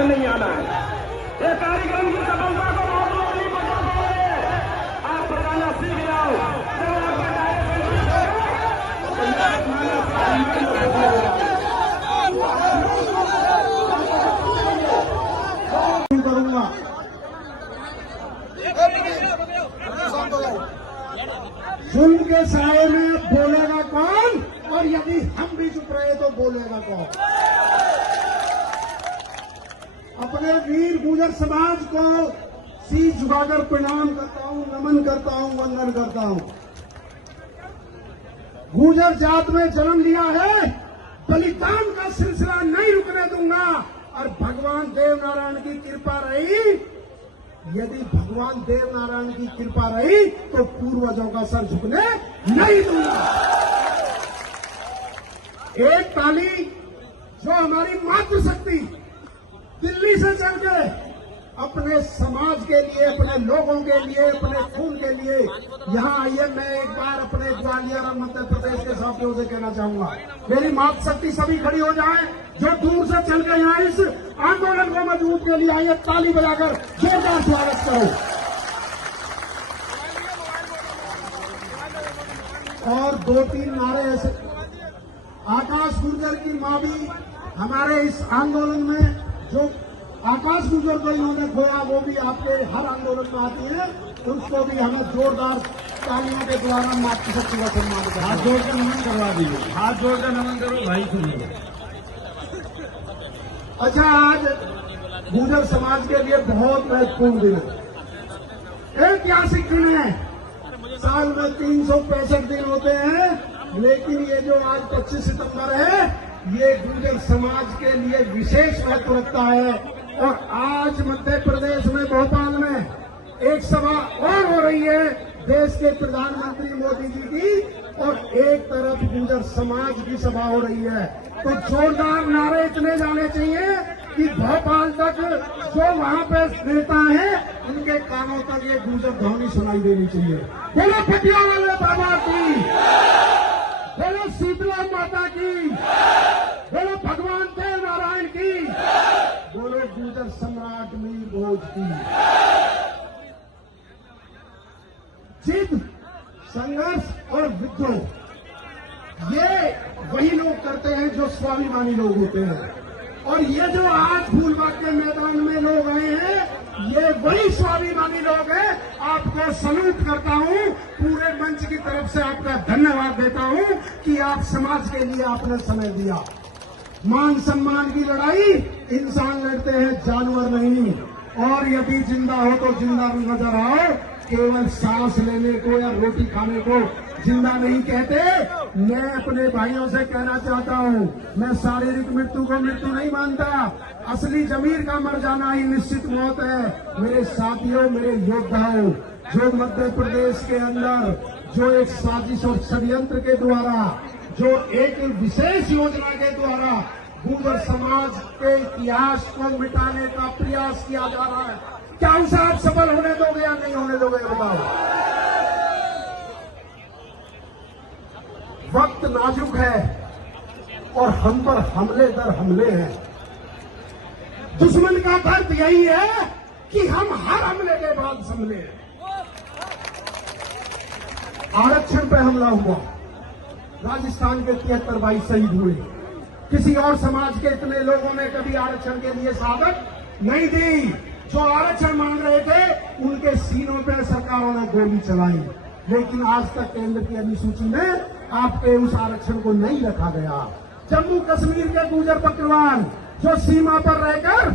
में नहीं आना है। ये कार्यक्रम की सफलता को बहुत लोग नहीं बता पाए। आप बताना सीख जाओ। जब आपका करूंगा। जुल्म के साए में बोलेगा कौन, और यदि हम भी चुप रहे तो बोलेगा कौन। अपने वीर गुर्जर समाज को शीश झुकाकर प्रणाम करता हूं, नमन करता हूं, वंदन करता हूं। गुर्जर जात में जन्म लिया है, बलिदान का सिलसिला नहीं रुकने दूंगा। और भगवान देव नारायण की कृपा रही, यदि भगवान देव नारायण की कृपा रही तो पूर्वजों का सर झुकने नहीं दूंगा। एक ताली जो हमारी मातृशक्ति दिल्ली से चल के अपने समाज के लिए, अपने लोगों के लिए, अपने खून के लिए यहां आइए। मैं एक बार अपने ग्वालियर और मध्य प्रदेश के साथियों से कहना चाहूंगा, मेरी मातृशक्ति सभी खड़ी हो जाए जो दूर से चल के यहाँ इस आंदोलन को मजबूत के लिए आइए। ताली बजाकर जोरदार स्वागत करो। और 2-3 नारे ऐसे। आकाश गुर्जर की मां भी हमारे इस आंदोलन में, जो आकाश गुर्जर को इन्होंने खोया वो भी आपके हर आंदोलन में आती है, उसको भी हमें जोरदार तालियों के द्वारा मातृशक्ति का सम्मान करें। हाथ जोड़कर नमन करवा दीजिए। हाथ जोड़कर नमन करो भाई। सुनिए, अच्छा, आज गुर्जर समाज के लिए बहुत महत्वपूर्ण दिन है, ऐतिहासिक दिन है। साल में 365 दिन होते हैं, लेकिन ये जो आज 25 सितंबर है, ये गुर्जर समाज के लिए विशेष महत्व रखता है। और आज मध्य प्रदेश में भोपाल में एक सभा और हो रही है देश के प्रधानमंत्री मोदी जी की, और एक तरफ गुर्जर समाज की सभा हो रही है। तो जोरदार नारे इतने जाने चाहिए कि भोपाल तक जो वहां पे नेता है उनके कानों तक ये गुर्जर ध्वनि सुनाई देनी चाहिए। बोलो पटिया वाले बाबा की, बोलो शीतला माता की, बोलो भगवान देव नारायण की, बोलो गुर्जर सम्राट मीर भोज की। जिद, संघर्ष और विद्रोह ये वही लोग करते हैं जो स्वाभिमानी लोग होते हैं। और ये जो आज फूलबाग के मैदान में लोग आए हैं, ये वही स्वाभिमानी लोग हैं। आपको सल्यूट करता हूं, पूरे मंच की तरफ से आपका धन्यवाद देता हूं कि आप समाज के लिए आपने समय दिया। मान सम्मान की लड़ाई इंसान लड़ते हैं, जानवर नहीं। और यदि जिंदा हो तो जिंदा भी नजर आओ, केवल सांस लेने को या रोटी खाने को जिंदा नहीं कहते। मैं अपने भाइयों से कहना चाहता हूं, मैं शारीरिक मृत्यु को मृत्यु नहीं मानता, असली जमीर का मर जाना ही निश्चित मौत है। मेरे साथियों, मेरे योद्धाओं, जो मध्य प्रदेश के अंदर जो एक साजिश और षड्यंत्र के द्वारा, जो एक विशेष योजना के द्वारा गुर्जर समाज के इतिहास को मिटाने का प्रयास किया जा रहा है, क्या उसे आप सफल होने दोगे या नहीं होने दोगे, बताओ। वक्त नाजुक है और हम पर हमले दर हमले हैं। दुश्मन का दर्द यही है कि हम हर हमले के बाद संभले हैं। आरक्षण पे हमला हुआ, राजस्थान के 73 भाई शहीद हुए। किसी और समाज के इतने लोगों ने कभी आरक्षण के लिए शहादत नहीं दी। जो आरक्षण मांग रहे थे उनके सीनों पे सरकारों ने गोली चलाई, लेकिन आज तक केंद्र की अधिसूची में आपके उस आरक्षण को नहीं रखा गया। जम्मू कश्मीर के गुर्जर पकवान जो सीमा पर रहकर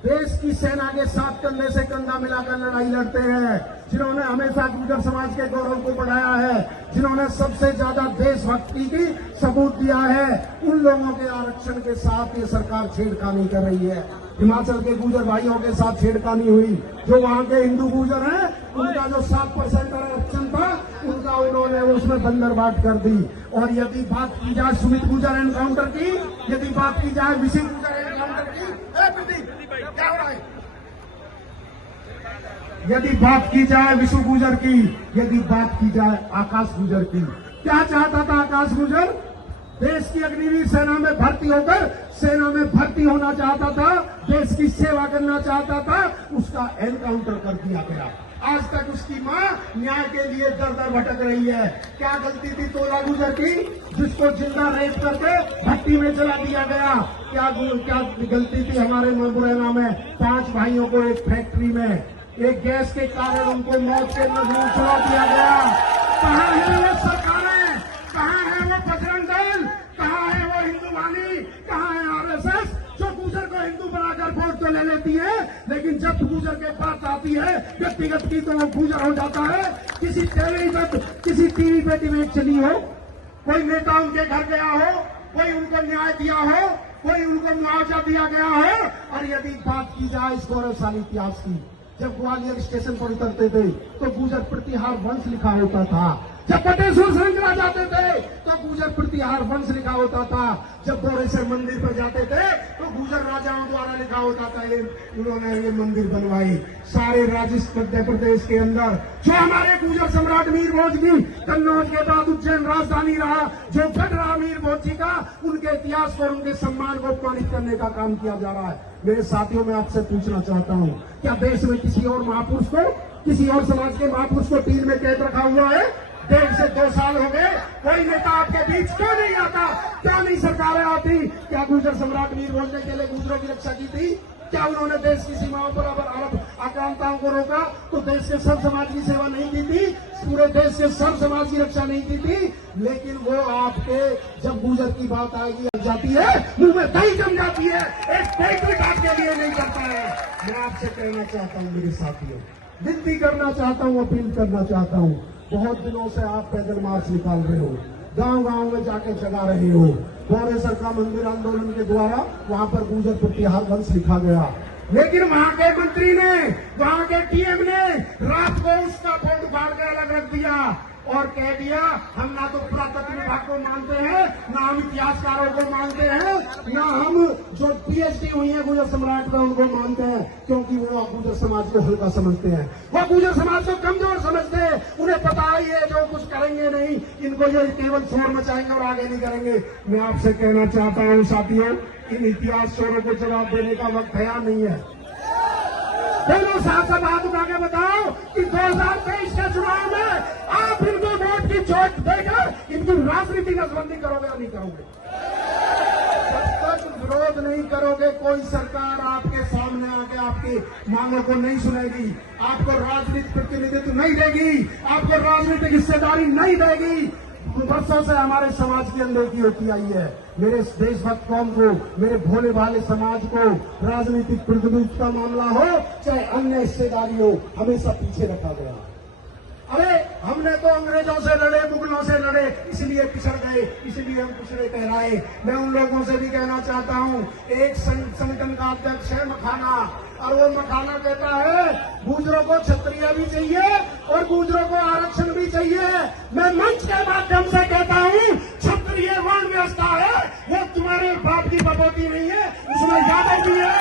देश की सेना के साथ कंधे से कंधा मिलाकर लड़ाई लड़ते हैं, जिन्होंने हमेशा गुर्जर समाज के गौरव को बढ़ाया है, जिन्होंने सबसे ज्यादा देशभक्ति की सबूत दिया है, उन लोगों के आरक्षण के साथ ये सरकार छेड़खानी कर रही है। हिमाचल के गुर्जर भाइयों के साथ छेड़खानी हुई। जो वहां के हिंदू गुर्जर हैं, उनका जो 7% आरक्षण था, उनका उन्होंने उसमें बंदरबाट कर दी। और यदि बात की जाए सुमित गुर्जर एनकाउंटर की, यदि बात की जाए विशिष्ट गुर्जर एनकाउंटर की, क्या हो रहा है? यदि बात की जाए विशु गुर्जर की, यदि बात की जाए आकाश गुर्जर की, क्या चाहता था आकाश गुर्जर? देश की अग्निवीर सेना में भर्ती होकर सेना में भर्ती होना चाहता था, देश की सेवा करना चाहता था, उसका एनकाउंटर कर दिया गया। आज तक उसकी मां न्याय के लिए दर दर भटक रही है। क्या गलती थी तोला गुजर की, जिसको जिंदा रेप करके भट्टी में जला दिया गया? क्या गलती थी हमारे मुरैना में 5 भाइयों को एक फैक्ट्री में एक गैस के कारण उनको मौत के नजर चला दिया गया? कहाँ है वो सरकारें, कहाँ है वो बजरंग दल, कहाँ है वो हिंदू वाणी, कहाँ है आरएसएस जो गुजर को हिंदू बनाकर वोट तो ले लेती है, लेकिन जब गुजर के पास आती है व्यक्तिगत की तो वो गुजर हो जाता है। किसी टीवी पे डिबेट चली हो, कोई नेता उनके घर गया हो, कोई उनको न्याय दिया हो, कोई उनको मुआवजा दिया गया हो। और यदि बात की जाए इस गौरवशाली इतिहास की, जब ग्वालियर स्टेशन पर उतरते थे तो गुजर प्रतिहार वंश लिखा होता था। जब बटेश्वर श्रृंखला जाते थे तो गुजर प्रतिहार वंश लिखा होता था। जब बोरेश्वर मंदिर पर जाते थे तो गुजर राजाओं द्वारा लिखा होता था, ये उन्होंने ये मंदिर बनवाई। सारे राजस्थान मध्य प्रदेश के अंदर जो हमारे गुजर सम्राट मीर भोज की कन्नौज के बाद उज्जैन राजधानी रहा, जो गढ़ रहा मीर भोज जी का, उनके इतिहास को, उनके सम्मान को अपमानित करने का काम किया जा रहा है। मेरे साथियों, मैं आपसे पूछना चाहता हूँ, क्या देश में किसी और महापुरुष को, किसी और समाज के महापुरुष को जेल में कैद रखा हुआ है? 1.5 से 2 साल हो गए, कोई नेता आपके बीच क्यों नहीं आता? क्या नहीं सरकारें आती? क्या गुजर सम्राट मीर भोज ने अकेले गुजरों की रक्षा की थी? क्या उन्होंने देश की सीमाओं पर अरब आक्रांताओं को रोका तो देश के सब समाज की सेवा नहीं की थी? पूरे देश के सब समाज की रक्षा नहीं की थी? लेकिन वो आपके जब गुजर की बात आएगी जाती है, मुंह में दही जम जाती है, एक पेट आपके लिए नहीं करता है। मैं आपसे कहना चाहता हूँ मेरे साथियों, विनती करना चाहता हूँ, अपील करना चाहता हूँ, बहुत दिनों से आप पैदल मार्च निकाल रहे हो, गांव-गांव में जाके जगा रहे हो। बोरेश्वर का मंदिर आंदोलन के द्वारा वहां पर गुजर प्रतिहार वंश लिखा गया, लेकिन वहां के मंत्री ने, वहां के टीएम ने रात को उसका फोटो फाड़ के अलग रख दिया और कह दिया हम ना तो पुरातत्व विभाग को मानते हैं, ना हम इतिहासकारों को मानते हैं, ना हम जो पीएचडी हुई है गुजर सम्राट का उनको मानते हैं, क्योंकि वो गुजर समाज को हल्का समझते हैं, वो गुजर समाज को कमजोर समझते हैं। उन्हें पता ही है जो कुछ करेंगे नहीं, इनको ये केवल शोर मचाएंगे और आगे नहीं करेंगे। मैं आपसे कहना चाहता हूँ साथियों, इन इतिहास चोरों को जवाब देने का वक्त है नहीं है। दोनों सांसद हाथ उठा के बताओ कि 2023 के चुनाव में आप इनको वोट की चोट देकर इनकी राजनीति नसबंदी करोगे या नहीं करोगे? जब तक विरोध नहीं करोगे, कोई सरकार आपके सामने आके आपकी मांगों को नहीं सुनेगी, आपको राजनीतिक प्रतिनिधित्व नहीं देगी, आपको राजनीतिक हिस्सेदारी नहीं देगी। वर्षों से हमारे समाज की अनदेखी होती आई है। मेरे देशभक्त कौम को, मेरे भोले भाले समाज को राजनीतिक प्रतिनिधित्व का मामला हो चाहे अन्य हिस्सेदारी हो, हमेशा पीछे रखा गया। अरे हमने तो अंग्रेजों से लड़े, मुगलों से लड़े, इसलिए पिछड़ गए, इसलिए हम पिछड़े कहलाए। मैं उन लोगों से भी कहना चाहता हूँ, एक संगठन का अध्यक्ष है मखाना, और वो मखाना कहता है गुजरों को क्षत्रिय भी चाहिए और गुजरों को आरक्षण भी चाहिए। मैं मंच के माध्यम से कहता हूँ, क्षत्रिय वर्ण व्यवस्था है, वो तुम्हारे बाप की बपौती नहीं है, उसमें यादव भी है,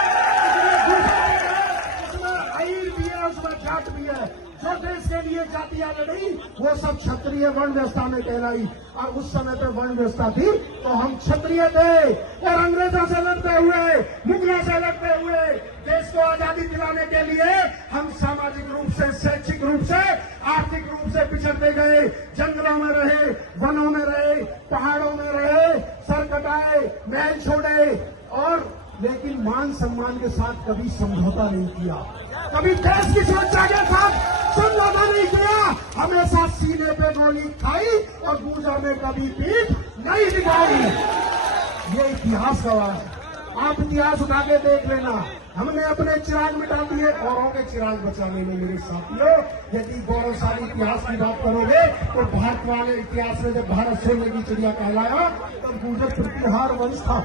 उसमें अहीर भी है, उसमें जाट भी है। जो देश के लिए जातियां लड़ी वो सब क्षत्रिय वर्ण व्यवस्था में कहलाई, और उस समय पे वर्ण व्यवस्था थी तो हम क्षत्रिय थे। और अंग्रेजों से लड़ते हुए, मुगलों से लड़ते हुए देश को आजादी दिलाने के लिए हम सामाजिक रूप से, शैक्षिक रूप से, आर्थिक रूप से पिछड़ते गए। जंगलों में रहे, वनों में रहे, पहाड़ों में रहे, सर कटाए, महल छोड़े, और लेकिन मान सम्मान के साथ कभी समझौता नहीं किया, कभी देश की सुरक्षा के साथ समझौता नहीं किया। हमेशा सीने पे गोली खाई और गुजर में कभी पीठ नहीं दिखाई। ये इतिहास गवाह है। आप इतिहास उठा के देख लेना। हमने अपने चिराग मिटा दिए, औरों के चिराग बचाने में। मेरे साथियों, यदि गौरवशाली इतिहास की बात करोगे तो भारत वाले इतिहास में जब भारत सोने की चिड़िया कहलाया तब गुजर प्रतिहार वंश था।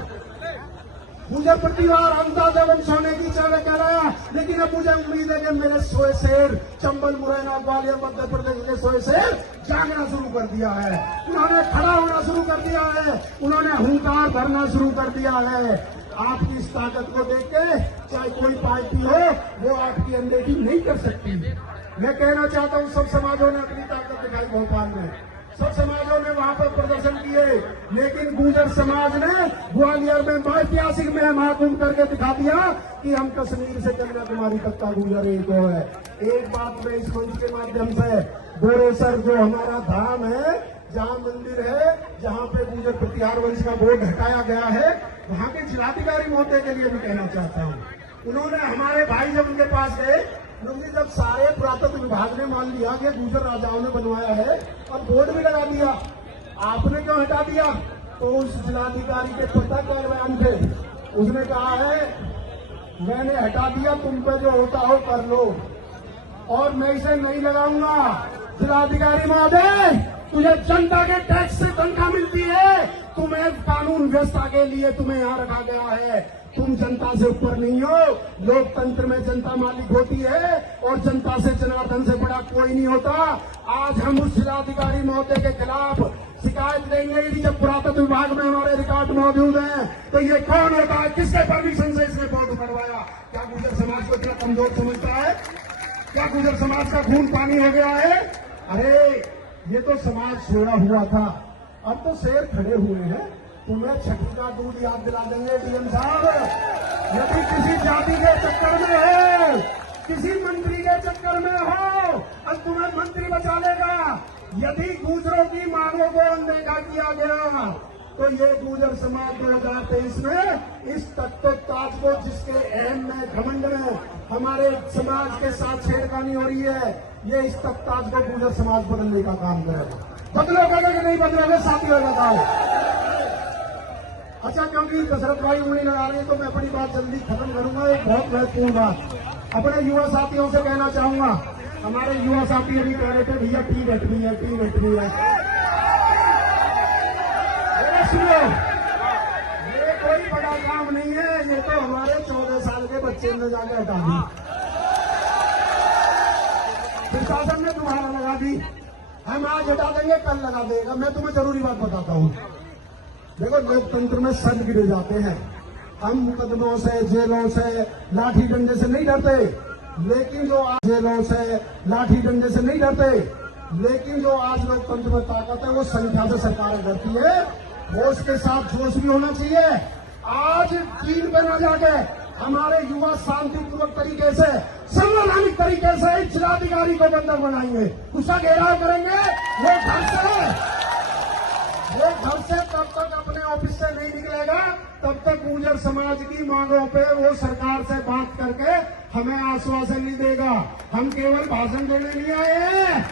गुजर प्रतिहार अंदाज वंश सोने की चिड़िया कहलाया। लेकिन अब मुझे उम्मीद है कि मेरे सोए शेर, चंबल, मुरैना, ग्वालियर, मध्य प्रदेश के सोए शेर जागना शुरू कर दिया है। उन्होंने खड़ा होना शुरू कर दिया है, उन्होंने हुंकार भरना शुरू कर दिया है। आपकी इस ताकत को देख के चाहे कोई पार्टी हो, वो आपकी अनदेखी नहीं कर सकती। मैं कहना चाहता हूं, सब समाजों ने अपनी ताकत दिखाई भोपाल में। सब समाजों ने वहां पर प्रदर्शन किए, लेकिन गुर्जर समाज ने ग्वालियर में ऐतिहासिक में घूम करके दिखा दिया कि हम कश्मीर से कन्याकुमारी तक का गुर्जर एक हो है। एक बात मैं इस मंच के माध्यम से गोरेसर जो हमारा धाम है, जहां मंदिर है, जहां पे गुर्जर प्रतिहार वंश का बोर्ड हटाया गया है, वहां के जिलाधिकारी महोदय के लिए भी कहना चाहता हूं। उन्होंने हमारे भाई जब उनके पास गए, उन्होंने जब सारे पुरातत्व विभाग ने मान लिया कि गुर्जर राजाओं ने बनवाया है और बोर्ड भी लगा दिया, आपने क्यों हटा दिया? तो उस जिलाधिकारी के पता क्या बयान थे, उसने कहा है मैंने हटा दिया, तुम पे जो होता हो कर लो और मैं इसे नहीं लगाऊंगा। जिलाधिकारी महोदय, तुझे जनता के टैक्स से तनख्वाह मिलती है, तुम्हें कानून व्यवस्था के लिए तुम्हें यहाँ रखा गया है, तुम जनता से ऊपर नहीं हो। लोकतंत्र में जनता मालिक होती है और जनता से जनार्दन से बड़ा कोई नहीं होता। आज हम उस जिलाधिकारी महोदय के खिलाफ शिकायत देंगे कि जब पुरातत्व विभाग में हमारे रिकॉर्ड मौजूद हैं, तो ये कौन होता है, किसके परमिशन से इसने बोर्ड उखड़वाया? क्या गुर्जर समाज को इतना कमजोर समझता है? क्या गुर्जर समाज का खून पानी हो गया है? अरे ये तो समाज सोया हुआ था, अब तो शेर खड़े हुए हैं। तुम्हें छठी का दूध याद दिला देंगे डीएम साहब। यदि किसी जाति के चक्कर में हो, किसी मंत्री के चक्कर में हो, अब तुम्हें मंत्री बचा लेगा। यदि गुर्जरों की मांगों को अनदेखा किया गया, तो ये गुर्जर समाज 2023 में इस तख्त-ए-ताज को, जिसके अहम में घमंड में हमारे समाज के साथ छेड़खानी हो रही है, ये इस तख्त-ए-ताज को गुर्जर समाज बदलने का काम करेगा। बदलोगे कि नहीं बदलोगे साथियों, बताओ। अच्छा, क्योंकि दशरथ भाई उंगली लगा रहे हैं तो मैं अपनी बात जल्दी खत्म करूंगा। एक बहुत महत्वपूर्ण बात अपने युवा साथियों से कहना चाहूंगा। हमारे युवा साथी अभी कह रहे थे भैया टी बैठ भी है, टी बैठ भी है। सुनो, ये कोई बड़ा काम नहीं है, ये तो हमारे 14 साल के बच्चे ने जाकर हटा दी, प्रशासन ने तुम्हारा लगा दी। हम आज हटा देंगे, कल लगा देगा। मैं तुम्हें जरूरी बात बताता हूँ। देखो, लोकतंत्र में सद गिरे जाते हैं। हम मुकदमों से, जेलों से, लाठी डंडे से नहीं डरते, लेकिन जो आज जेलों से, लाठी डंडे से नहीं डरते, लेकिन जो आज लोकतंत्र में ताकत है वो संख्या से सरकारें डरती है। होश के साथ जोश भी होना चाहिए। आज चीन पे न जाके हमारे युवा शांतिपूर्वक तरीके से, संवैधानिक तरीके से इस जिलाधिकारी को बंधक बनाएंगे, उसका घेराव करेंगे। वो घर से तब तक अपने ऑफिस से नहीं निकलेगा, तब तक गुर्जर समाज की मांगों पे वो सरकार से बात करके हमें आश्वासन नहीं देगा। हम केवल भाषण देने नहीं आए हैं,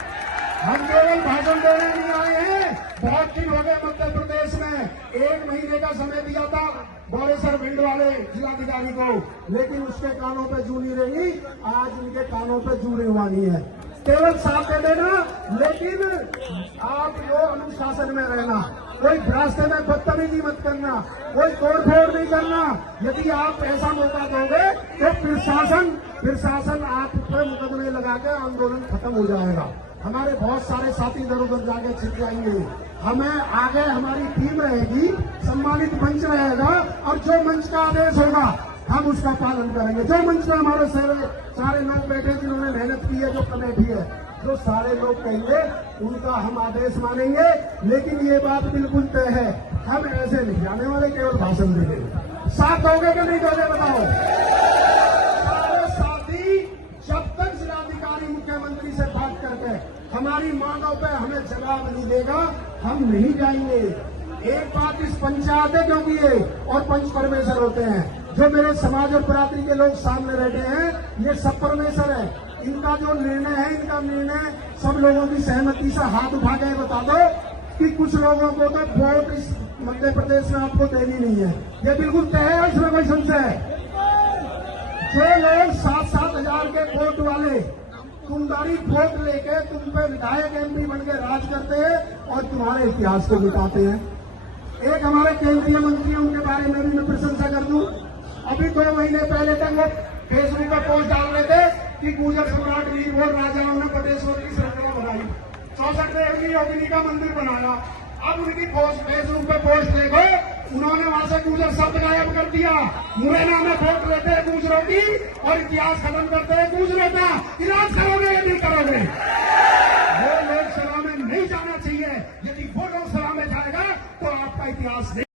हम केवल भाषण देने नहीं आए हैं। बहुत दिन हो गए मध्य प्रदेश में 1 महीने का समय दिया था गोरेसर भिंड वाले जिलाधिकारी को, लेकिन उसके कानों पे जू नहीं रहेगी। आज उनके कानों पे जू रेवानी है। केवल साथ दे देना, लेकिन आप वो अनुशासन में रहना, कोई रास्ते में बदतमीजी मत करना, कोई तोड़फोड़ नहीं करना। यदि आप ऐसा मौका दोगे तो प्रशासन आप पर मुकदमे लगा के आंदोलन खत्म हो जाएगा। हमारे बहुत सारे साथी इधर उधर जाके छिप जाएंगे। हमें आगे हमारी टीम रहेगी, सम्मानित मंच रहेगा, और जो मंच का आदेश होगा हम उसका पालन करेंगे। जो मंच में हमारे सारे लोग बैठे, जिन्होंने मेहनत की है, जो कमेटी है, जो सारे लोग कहेंगे उनका हम आदेश मानेंगे। लेकिन ये बात बिल्कुल तय है, हम ऐसे नहीं जाने वाले केवल भाषण देंगे। साथ दोगे कि नहीं दोगे, बताओ। सारे साथी जब तक जिलाधिकारी मुख्यमंत्री से बात करके हमारी मांगों पे हमें जवाब नहीं देगा, हम नहीं जाएंगे। एक बात इस पंचायत है, क्योंकि ये और पंच परमेश्वर होते हैं। जो मेरे समाज और बरादरी के लोग सामने बैठे हैं, ये सब परमेश्वर है। इनका जो निर्णय है, इनका निर्णय सब लोगों की सहमति से हाथ उठा के बता दो कि कुछ लोगों को तो वोट इस मध्य प्रदेश में आपको देनी नहीं है। ये बिल्कुल तय है, इसमें कोई संशय है। जो लोग 7-7 हजार के वोट वाले तुमदारी वोट लेके तुम पे विधायक MP बन के राज करते हैं और तुम्हारे इतिहास को मिटाते हैं। एक हमारे केंद्रीय मंत्री, उनके बारे में भी मैं प्रशंसा कर दूं। अभी 2 महीने पहले तक वो फेसबुक पर पोस्ट डाल रहे थे कि गुर्जर सम्राट वीर और राजाओं ने बटेश्वर की श्रृंखला बनाई, 64 देवी योगिनी का मंदिर बनाया। अब उनकी फेसबुक पर पोस्ट देखो, उन्होंने वहां से गुर्जर शब्द गायब कर दिया। मुरैना में वोट लेते हैं गुर्जरों की और इतिहास खत्म करते हैं गुर्जरों का। इलाज करोगे या नहीं करोगे? वो लोकसभा में नहीं जाना चाहिए। का इतिहास नहीं।